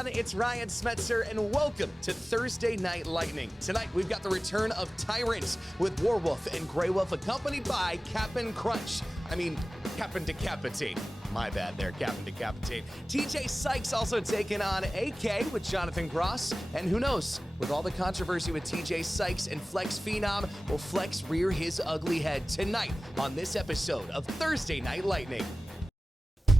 everyone? It's Ryan Smetzer, and welcome to Thursday Night Lightning. Tonight, we've got the return of Tyrant with Warwolf and Grey Wolf, accompanied by Cap'n Crunch. Cap'n Decapitate. My bad there, Cap'n Decapitate. TJ Sykes also taking on AK with Jonathan Gross. And who knows, with all the controversy with TJ Sykes and Flex Phenom, will Flex rear his ugly head tonight on this episode of Thursday Night Lightning.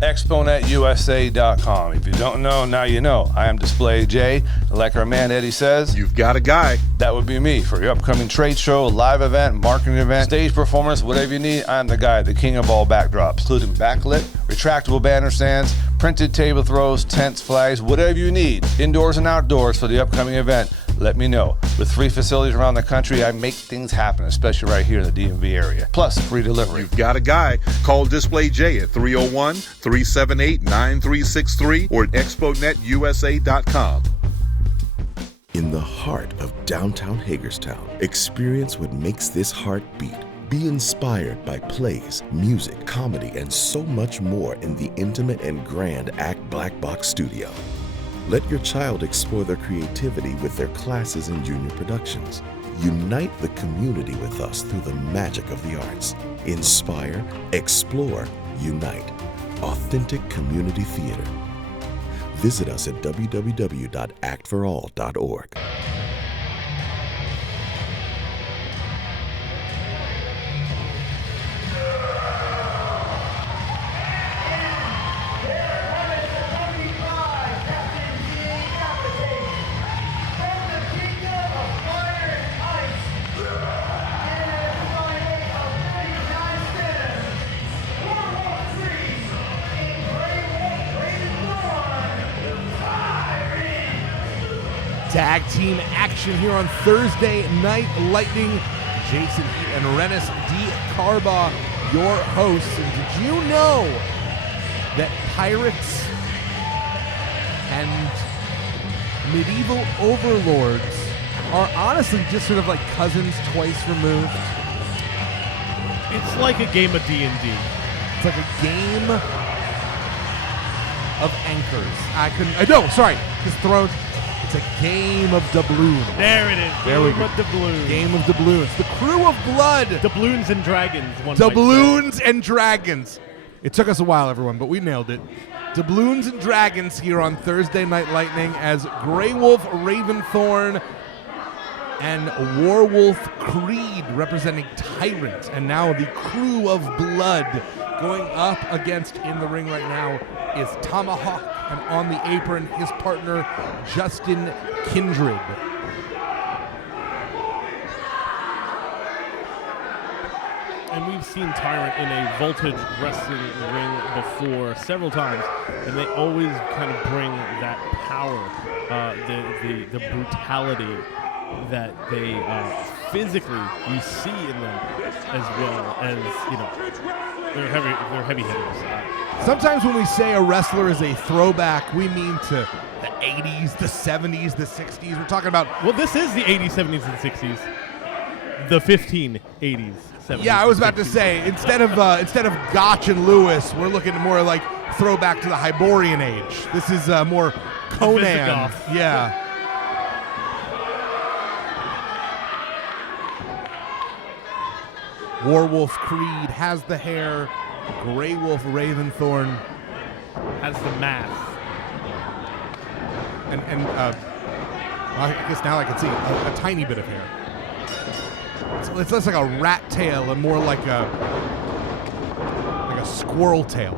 ExponentUSA.com. If you don't know, now you know. I am Display J. Like our man Eddie says, you've got a guy. That would be me for your upcoming trade show, live event, marketing event, stage performance, whatever you need. I'm the guy, the king of all backdrops, including backlit, retractable banner stands, printed table throws, tents, flags, whatever you need, indoors and outdoors for the upcoming event. Let me know. With 3 facilities around the country, I make things happen, especially right here in the DMV area. Plus, free delivery. You've got a guy. Call Display J at 301-378-9363 or at ExpoNetUSA.com. In the heart of downtown Hagerstown, experience what makes this heart beat. Be inspired by plays, music, comedy, and so much more in the intimate and grand ACT Black Box Studio. Let your child explore their creativity with their classes and junior productions. Unite the community with us through the magic of the arts. Inspire, explore, unite. Authentic community theater. Visit us at www.actforall.org. Tag team action here on Thursday Night Lightning. Jason Heat and Rennis D. Carbaugh, your hosts. And did you know that pirates and medieval overlords are honestly just sort of like cousins twice removed? It's like a game of D&D. It's like a game of anchors. Because Thrones. It's a game of doubloons. There it is. There we go. Game of doubloons. The crew of blood. Doubloons and dragons. Doubloons and dragons. It took us a while, everyone, but we nailed it. Doubloons and dragons here on Thursday Night Lightning as Grey Wolf Raventhorn and Warwolf Creed representing Tyrant, and now the crew of blood going up against in the ring right now is Tomahawk, and on the apron, his partner, Justin Kindred. And we've seen Tyrant in a voltage wrestling ring before several times, and they always kind of bring that power, the brutality that they physically you see in them, as well as, you know, they're heavy hitters. Sometimes when we say a wrestler is a throwback, we mean to the 80s, the 70s, the 60s. We're talking about... Well, this is the 80s, 70s, and 60s. The 15 80s, 70s. Yeah, I was about to say, instead of Gotch and Lewis, we're looking more like throwback to the Hyborian age. This is more Conan. Yeah. Warwolf Creed has the hair. Grey Wolf Raventhorn has the math. And I guess now I can see a tiny bit of hair. It's less like a rat tail and more like a squirrel tail.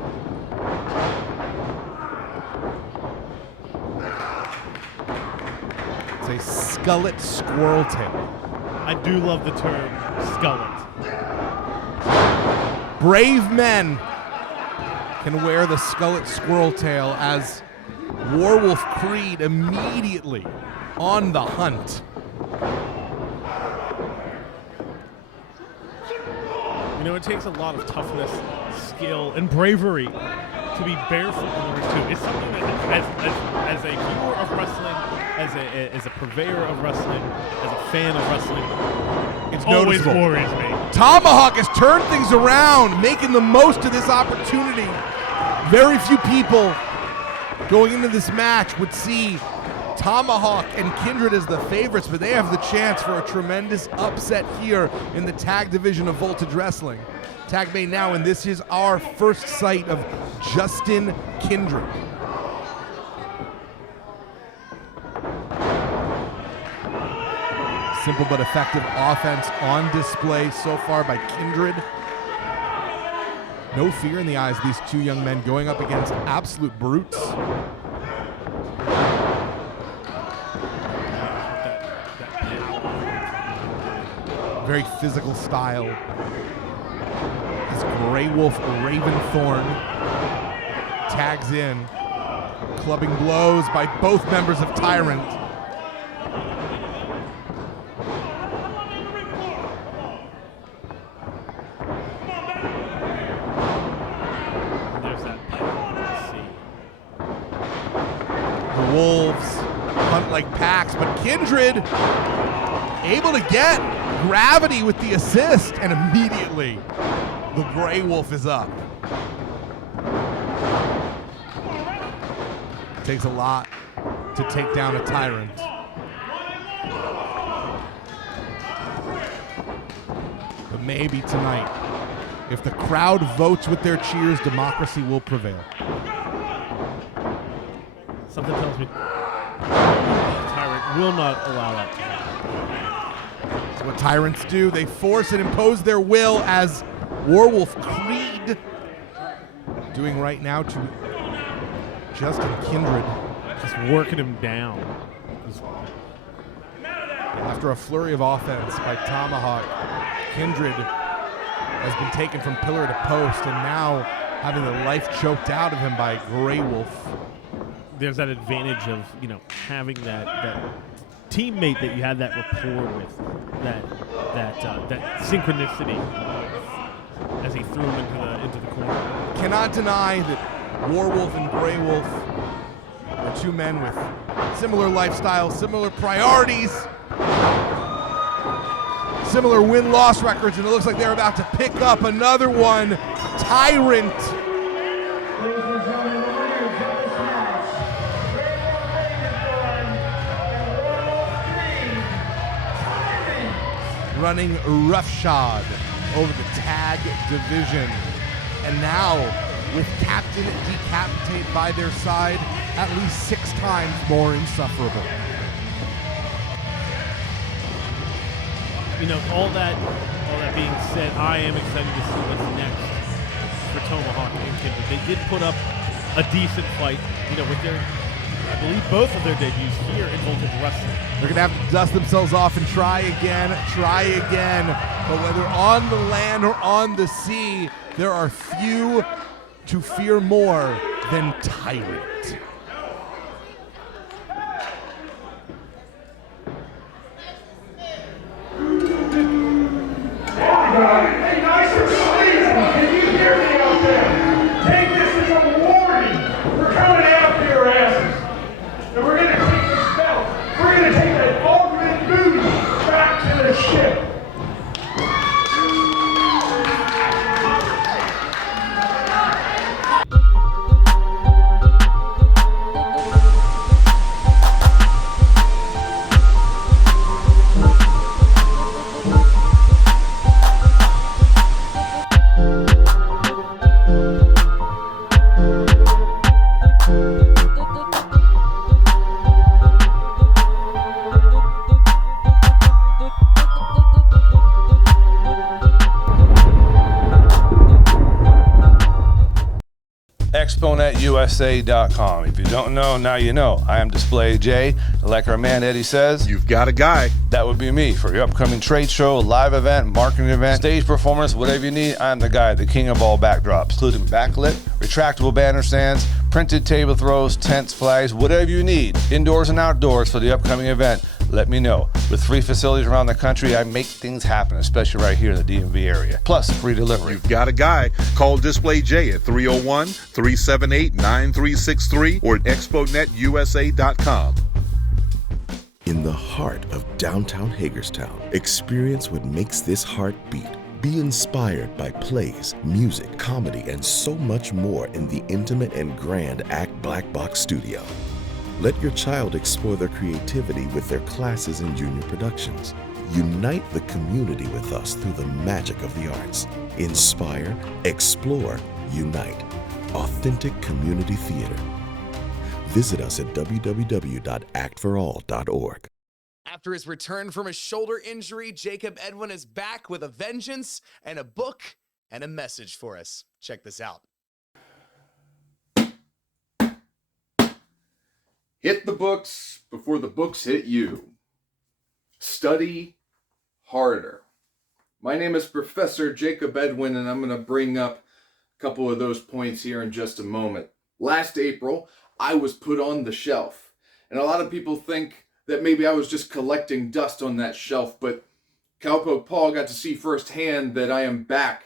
It's a skullet squirrel tail. I do love the term skullet. Brave men can wear the skullet squirrel tail as Warwolf Creed immediately on the hunt. You know, it takes a lot of toughness, skill, and bravery to be barefoot in the ring too. It's something that, as a viewer of wrestling, as a purveyor of wrestling, as a fan of wrestling, it's always noticeable. worries me. Tomahawk has turned things around, making the most of this opportunity. Very few people going into this match would see Tomahawk and Kindred as the favorites, but they have the chance for a tremendous upset here in the tag division of Voltage Wrestling. Tag Bay now, and this is our first sight of Justin Kindred. Simple but effective offense on display so far by Kindred. No fear in the eyes of these two young men going up against absolute brutes. Very physical style. As Grey Wolf Raventhorn tags in. Clubbing blows by both members of Tyrant. There's that power. The Wolves hunt like packs, but Kindred able to get gravity with the assist, and immediately the Grey Wolf is up. Takes a lot to take down a Tyrant. But maybe tonight, if the crowd votes with their cheers, democracy will prevail. Something tells me Tyrant will not allow that to happen. That's what Tyrants do. They force and impose their will, as Warwolf Creed doing right now to Justin Kindred. Just working him down. After a flurry of offense by Tomahawk, Kindred has been taken from pillar to post and now having the life choked out of him by Grey Wolf. There's that advantage of, having that teammate that you had that rapport with, that synchronicity as he threw him into the corner. Cannot deny that Warwolf and Grey Wolf are two men with similar lifestyles, similar priorities, similar win-loss records, and it looks like they're about to pick up another one. Tyrant. Running roughshod over the tag division. And now, with Captain Decapitate by their side, at least 6 times more insufferable. All that being said, I am excited to see what's next for Tomahawk and Kindred. They did put up a decent fight, with their, I believe, both of their debuts here in Voltage Wrestling. They're going to have to dust themselves off and try again. But whether on the land or on the sea, there are few to fear more than Tyrant. Hey, nice and sleazy. Can you hear me out there? Take this as a warning. We're coming after your asses. And we're going to take this belt. We're going to take that ultimate booty back to the ship. ExpoNetUSA.com. If you don't know, now you know. I am Display J. Like our man Eddie says, You've got a guy. that would be me for your upcoming trade show, live event, marketing event, stage performance, whatever you need. I'm the guy, the king of all backdrops, including backlit, retractable banner stands, printed table throws, tents, flags, whatever you need, indoors and outdoors for the upcoming event. Let me know. With 3 facilities around the country, I make things happen, especially right here in the DMV area. Plus, free delivery. You've got a guy. Call Display J at 301-378-9363 or at ExpoNetUSA.com. In the heart of downtown Hagerstown, experience what makes this heart beat. Be inspired by plays, music, comedy, and so much more in the intimate and grand Act Black Box Studio. Let your child explore their creativity with their classes and junior productions. Unite the community with us through the magic of the arts. Inspire, explore, unite. Authentic community theater. Visit us at www.actforall.org. After his return from a shoulder injury, Jacob Edwin is back with a vengeance and a book and a message for us. Check this out. Hit the books before the books hit you. Study harder. My name is Professor Jacob Edwin, and I'm going to bring up a couple of those points here in just a moment. Last April, I was put on the shelf, and a lot of people think that maybe I was just collecting dust on that shelf, but Cowpoke Paul got to see firsthand that I am back,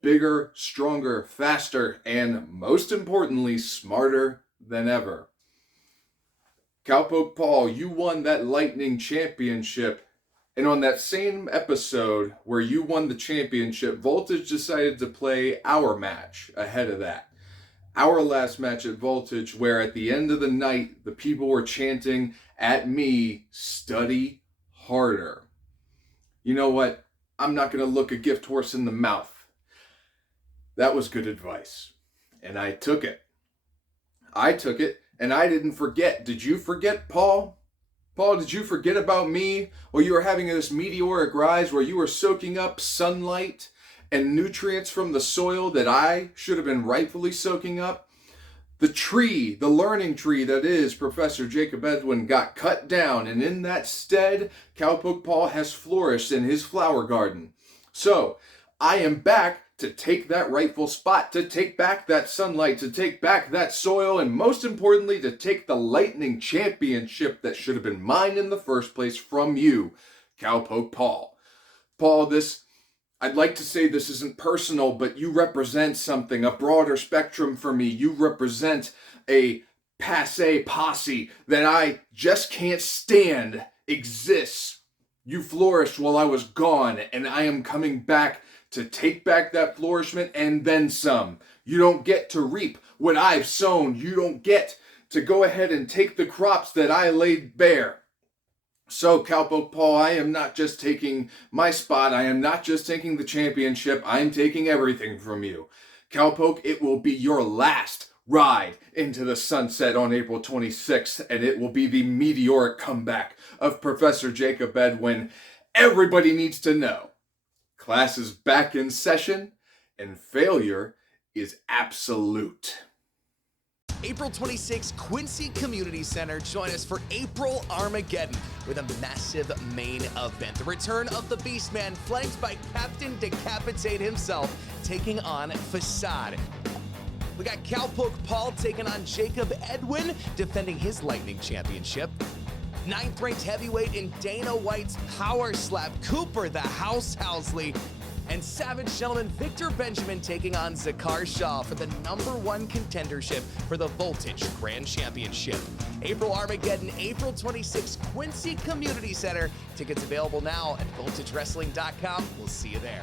bigger, stronger, faster, and most importantly, smarter than ever. Cowpoke Paul, you won that Lightning Championship, and on that same episode where you won the championship, Voltage decided to play our match ahead of that. Our last match at Voltage, where at the end of the night, the people were chanting at me, study harder. You know what? I'm not going to look a gift horse in the mouth. That was good advice, and I took it. And I didn't forget. Did you forget, Paul? Paul, did you forget about me while you were having this meteoric rise where you were soaking up sunlight and nutrients from the soil that I should have been rightfully soaking up? The tree, the learning tree that is Professor Jacob Edwin, got cut down, and in that stead, Cowpoke Paul has flourished in his flower garden. So, I am back to take that rightful spot, to take back that sunlight, to take back that soil, and most importantly, to take the Lightning Championship that should have been mine in the first place from you, Cowpoke Paul. Paul, I'd like to say this isn't personal, but you represent something, a broader spectrum for me. You represent a passé posse that I just can't stand exists. You flourished while I was gone, and I am coming back to take back that flourishment and then some. You don't get to reap what I've sown. You don't get to go ahead and take the crops that I laid bare. So, Cowpoke Paul, I am not just taking my spot. I am not just taking the championship. I'm taking everything from you. Cowpoke, it will be your last ride into the sunset on April 26th, and it will be the meteoric comeback of Professor Jacob Edwin. Everybody needs to know. Class is back in session, and failure is absolute. April 26th, Quincy Community Center. Join us for April Armageddon with a massive main event. The return of the Beastman, flanked by Captain Decapitate himself, taking on Facade. We got Cowpoke Paul taking on Jacob Edwin, defending his Lightning Championship. 9th-ranked heavyweight in Dana White's Power Slap, Cooper the House Housley, and Savage Gentleman Victor Benjamin taking on Zakar Shaw for the #1 contendership for the Voltage Grand Championship. April Armageddon, April 26th, Quincy Community Center. Tickets available now at VoltageWrestling.com. We'll see you there.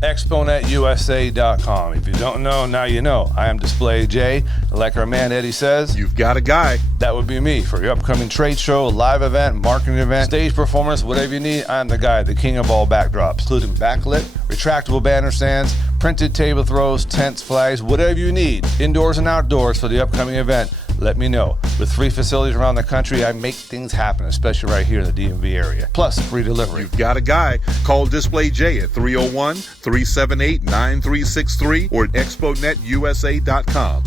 ExponentUSA.com. If you don't know, now you know. I am Display J. Like our man Eddie says, You've got a guy. that would be me for your upcoming trade show, live event, marketing event, stage performance, whatever you need. I'm the guy, the king of all backdrops, including backlit, retractable banner stands, printed table throws, tents, flags, whatever you need, indoors and outdoors for the upcoming event. Let me know. With 3 facilities around the country, I make things happen, especially right here in the DMV area. Plus, free delivery. You've got a guy. Call Display J at 301-378-9363 or at ExpoNetUSA.com.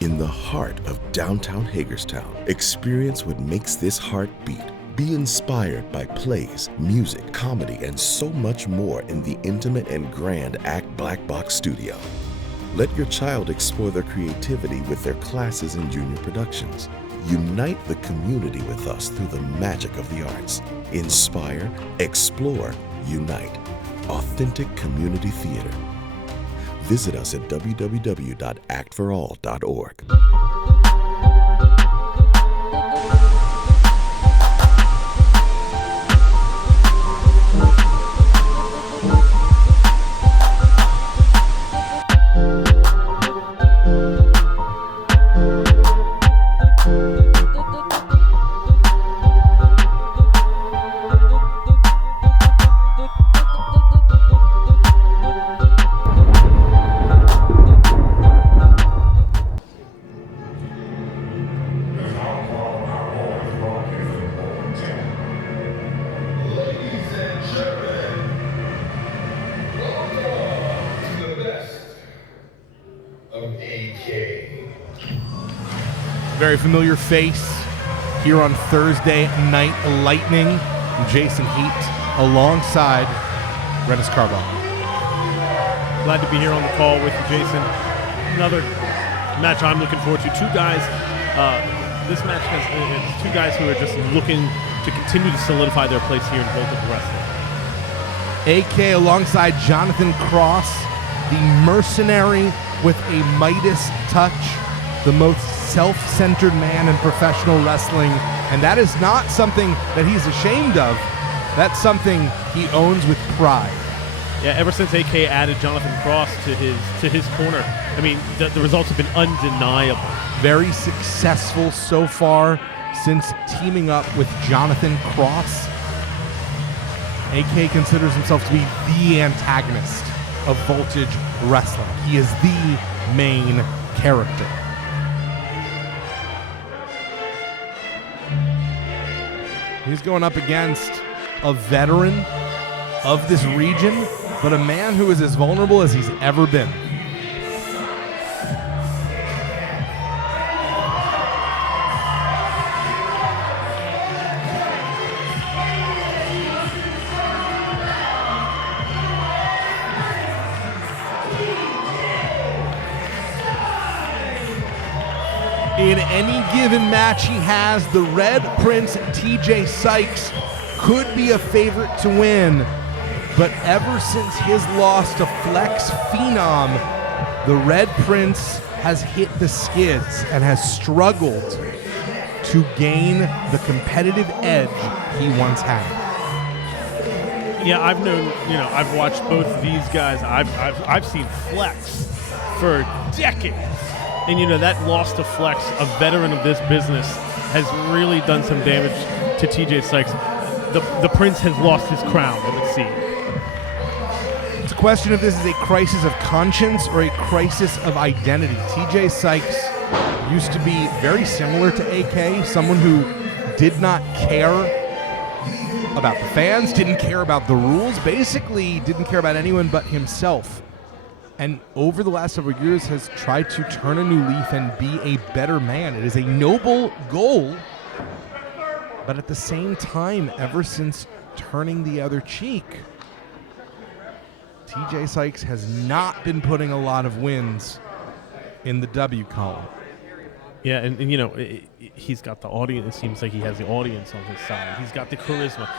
In the heart of downtown Hagerstown, experience what makes this heart beat. Be inspired by plays, music, comedy, and so much more in the intimate and grand Act Black Box Studio. Let your child explore their creativity with their classes and junior productions. Unite the community with us through the magic of the arts. Inspire, explore, unite. Authentic community theater. Visit us at www.actforall.org. Very familiar face here on Thursday Night Lightning. Jason Heat alongside Rennis Carball. Glad to be here on the call with you, Jason. Another match I'm looking forward to. Two guys, this match has two guys who are just looking to continue to solidify their place here in Voltage Wrestling. AK alongside Jonathan Cross, the mercenary with a Midas touch, the most self-centered man in professional wrestling, and that is not something that he's ashamed of. That's something he owns with pride. Yeah, ever since AK added Jonathan Cross to his corner, I mean, the results have been undeniable. Very successful so far since teaming up with Jonathan Cross. AK considers himself to be the antagonist of Voltage Wrestling. He is the main character. He's going up against a veteran of this region, but a man who is as vulnerable as he's ever been. In any given match he has, the Red Prince, TJ Sykes, could be a favorite to win. But ever since his loss to Flex Phenom, the Red Prince has hit the skids and has struggled to gain the competitive edge he once had. Yeah, I've watched both of these guys. I've seen Flex for decades. And, that loss to Flex, a veteran of this business, has really done some damage to TJ Sykes. The Prince has lost his crown, it would seem. It's a question if this is a crisis of conscience or a crisis of identity. TJ Sykes used to be very similar to AK, someone who did not care about the fans, didn't care about the rules, basically didn't care about anyone but himself. And over the last several years has tried to turn a new leaf and be a better man. It is a noble goal, but at the same time, ever since turning the other cheek, TJ Sykes has not been putting a lot of wins in the W column. Yeah, and he's got the audience. It seems like he has the audience on his side. He's got the charisma.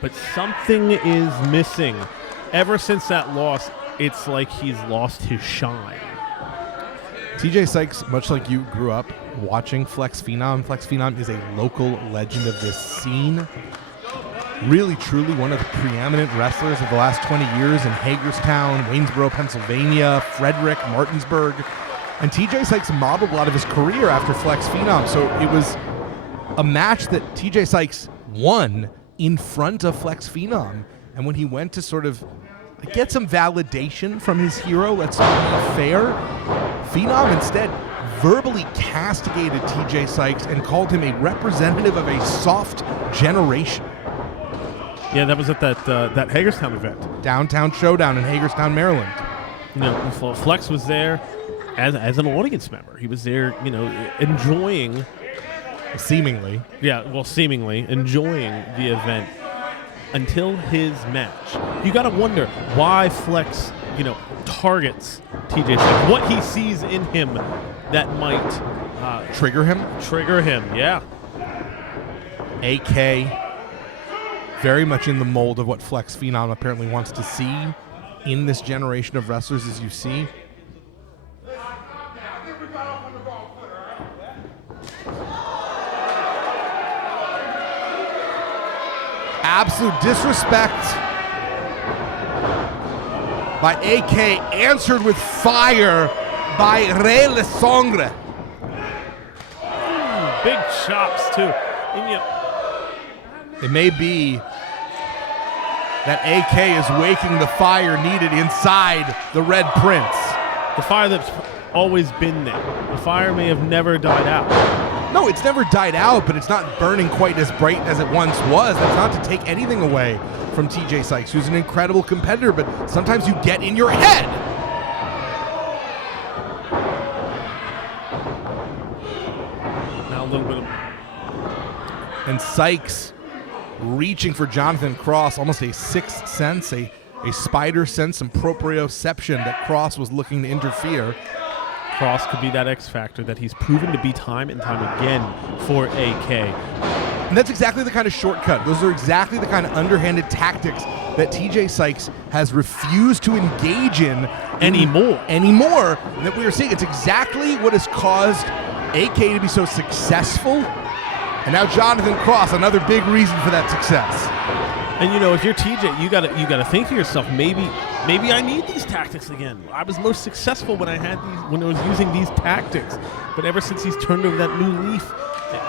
But something is missing. Ever since that loss, it's like he's lost his shine. TJ Sykes, much like you, grew up watching Flex Phenom. Flex Phenom is a local legend of this scene. Really, truly one of the preeminent wrestlers of the last 20 years in Hagerstown, Waynesboro, Pennsylvania, Frederick, Martinsburg. And TJ Sykes modeled a lot of his career after Flex Phenom. So it was a match that TJ Sykes won in front of Flex Phenom. And when he went to sort of get some validation from his hero, let's be fair, Phenom instead verbally castigated TJ Sykes and called him a representative of a soft generation. Yeah, that was at that Hagerstown event. Downtown Showdown in Hagerstown, Maryland. Flex was there as an audience member. He was there, enjoying. Seemingly. Yeah, seemingly enjoying the event until his match. You got to wonder why Flex, targets TJ Sykes. What he sees in him that might trigger him. Yeah. AK, very much in the mold of what Flex Phenom apparently wants to see in this generation of wrestlers, as you see. Absolute disrespect by AK, answered with fire by Rey Le Sangre. Big chops, too. It may be that AK is waking the fire needed inside the Red Prince. The fire that's always been there. The fire may have never died out. No, it's never died out, but it's not burning quite as bright as it once was. That's not to take anything away from TJ Sykes, who's an incredible competitor, but sometimes you get in your head. And Sykes reaching for Jonathan Cross, almost a sixth sense, a spider sense, some proprioception that Cross was looking to interfere. Cross could be that X factor that he's proven to be time and time again for AK. And that's exactly the kind of shortcut. Those are exactly the kind of underhanded tactics that TJ Sykes has refused to engage in anymore. That we are seeing. It's exactly what has caused AK to be so successful. And now Jonathan Cross, another big reason for that success. And if you're TJ, you gotta think to yourself, maybe I need these tactics again. I was most successful when I was using these tactics. But ever since he's turned over that new leaf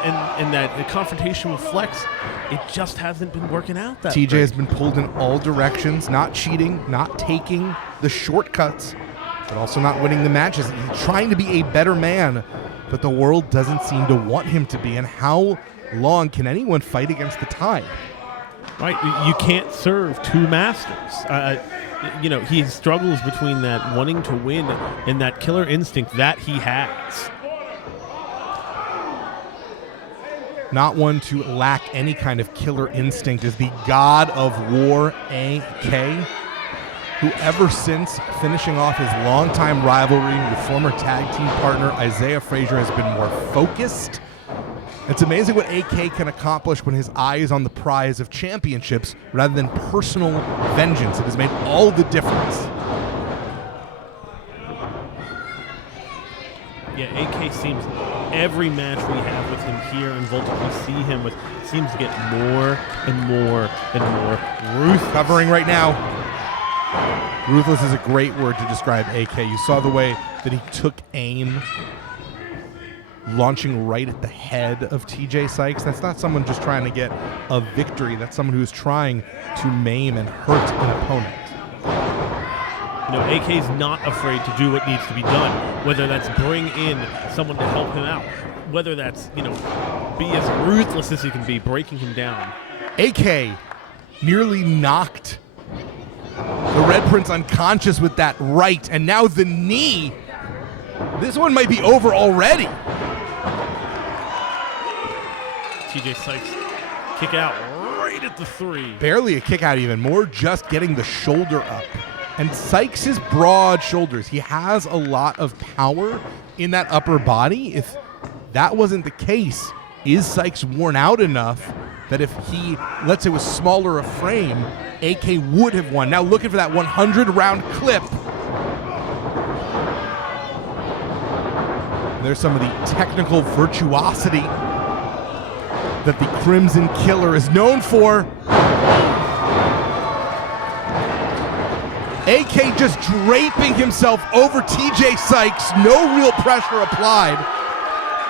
and that confrontation with Flex, it just hasn't been working out that TJ great. has been pulled in all directions, not cheating, not taking the shortcuts, but also not winning the matches. He's trying to be a better man, but the world doesn't seem to want him to be. And how long can anyone fight against the tide? Right, you can't serve two masters. He struggles between that wanting to win and that killer instinct that he has. Not one to lack any kind of killer instinct is the god of war, AK, who ever since finishing off his longtime rivalry with former tag team partner Isaiah Frazier has been more focused. It's amazing what AK can accomplish when his eye is on the prize of championships rather than personal vengeance. It has made all the difference. Yeah, AK seems, every match we have with him here in Voltage, we see him with, seems to get more and more and more ruthless. Covering right now. Ruthless is a great word to describe AK. You saw the way that he took aim, launching right at the head of TJ Sykes. That's not someone just trying to get a victory. That's someone who's trying to maim and hurt an opponent. AK's not afraid to do what needs to be done, whether that's bring in someone to help him out, whether that's, be as ruthless as he can be, breaking him down. AK nearly knocked the Red Prince unconscious with that right, and now the knee. This one might be over already. TJ Sykes kick out right at the 3. Barely a kick out even, more just getting the shoulder up. And Sykes' broad shoulders, he has a lot of power in that upper body. If that wasn't the case, is Sykes worn out enough that if he, let's say, was smaller a frame, AK would have won? Now looking for that 100-round clip. There's some of the technical virtuosity that the Crimson Killer is known for. AK just draping himself over TJ Sykes, no real pressure applied.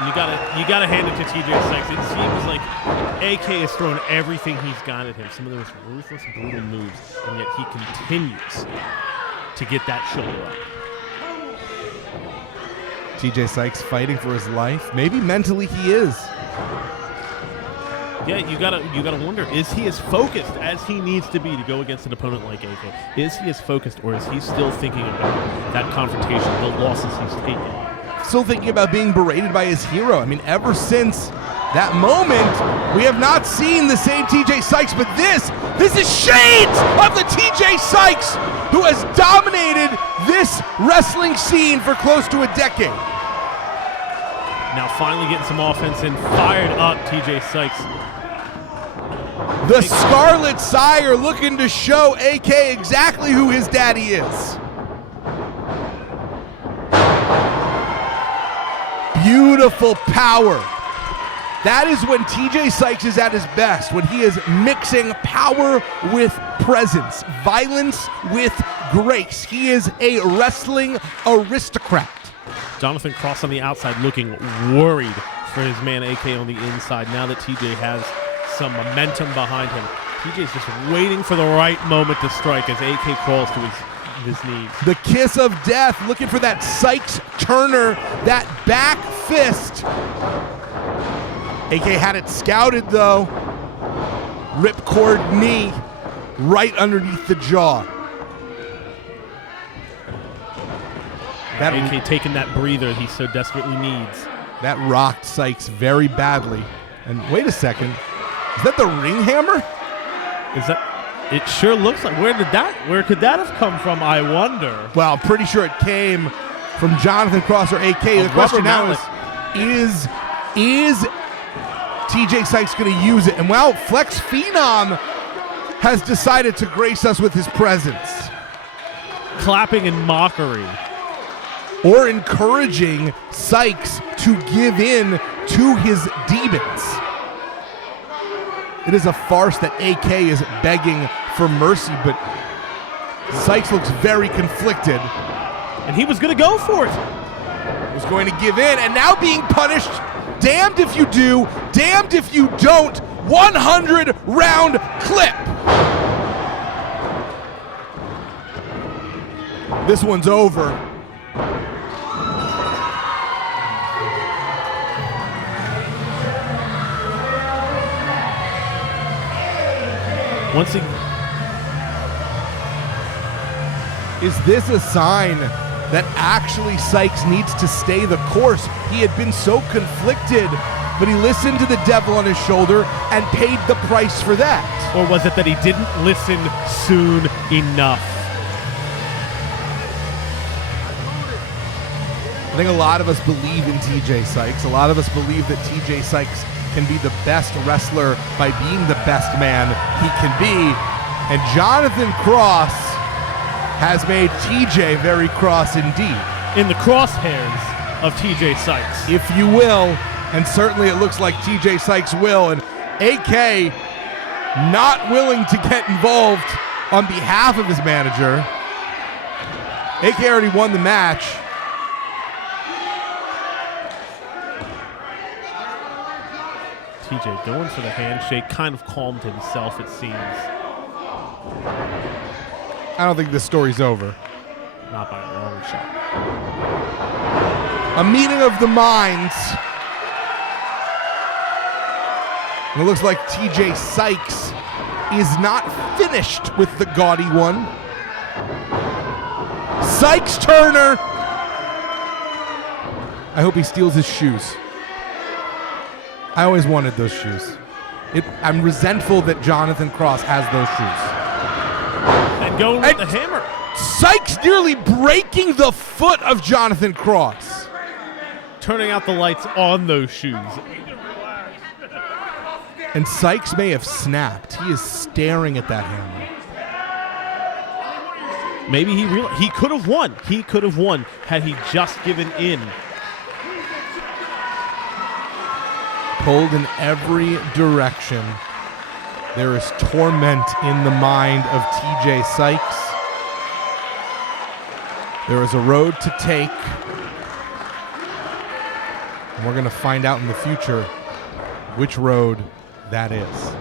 You gotta hand it to TJ Sykes. It seems like AK has thrown everything he's got at him, some of the most ruthless, brutal moves, and yet he continues to get that shoulder up. TJ Sykes fighting for his life. Maybe mentally he is. Yeah, you gotta wonder, is he as focused as he needs to be to go against an opponent like AK? Is he as focused, or is he still thinking about that confrontation, the losses he's taken? Still thinking about being berated by his hero. I mean, ever since that moment, we have not seen the same TJ Sykes, but this is shades of the TJ Sykes who has dominated this wrestling scene for close to a decade. Now finally getting some offense in, fired up TJ Sykes. The Scarlet Sire looking to show AK exactly who his daddy is. Beautiful power. That is when TJ Sykes is at his best, when he is mixing power with presence, violence with grace. He is a wrestling aristocrat. Jonathan Cross on the outside looking worried for his man AK on the inside now that TJ has some momentum behind him. TJ's just waiting for the right moment to strike as AK crawls to his knees. The kiss of death, looking for that Sykes Turner, that back fist. AK had it scouted though. Ripcord knee right underneath the jaw. That AK taking that breather he so desperately needs. That rocked Sykes very badly. And wait a second, Is that the ring hammer? Is that? It sure looks like. Where could that have come from? I wonder. Well, I'm pretty sure it came from Jonathan Cross or AK. The question now is TJ Sykes going to use it? And well, Flex Phenom has decided to grace us with his presence. Clapping in mockery. Or encouraging Sykes to give in to his demons. It is a farce that AK is begging for mercy, but Sykes looks very conflicted. And he was going to go for it. Was going to give in, and now being punished. Damned if you do, damned if you don't. 100-round clip. This one's over. Once again. Is this a sign that actually Sykes needs to stay the course? He had been so conflicted, but he listened to the devil on his shoulder and paid the price for that. Or was it that he didn't listen soon enough? I think a lot of us believe in TJ Sykes. A lot of us believe that TJ Sykes can be the best wrestler by being the best man he can be. And Jonathan Cross has made TJ very cross indeed. In the crosshairs of TJ Sykes. If you will, and certainly it looks like TJ Sykes will, and AK not willing to get involved on behalf of his manager. AK already won the match. TJ going for the handshake, kind of calmed himself, it seems. I don't think this story's over. Not by a long shot. A meeting of the minds. And it looks like TJ Sykes is not finished with the gaudy one. Sykes Turner. I hope he steals his shoes. I always wanted those shoes. I'm resentful that Jonathan Cross has those shoes. And going with the hammer. Sykes nearly breaking the foot of Jonathan Cross. Turning out the lights on those shoes. And Sykes may have snapped. He is staring at that hammer. Maybe he realized he could have won. He could have won had he just given in. Pulled in every direction. There is torment in the mind of TJ Sykes. There is a road to take. And we're going to find out in the future which road that is.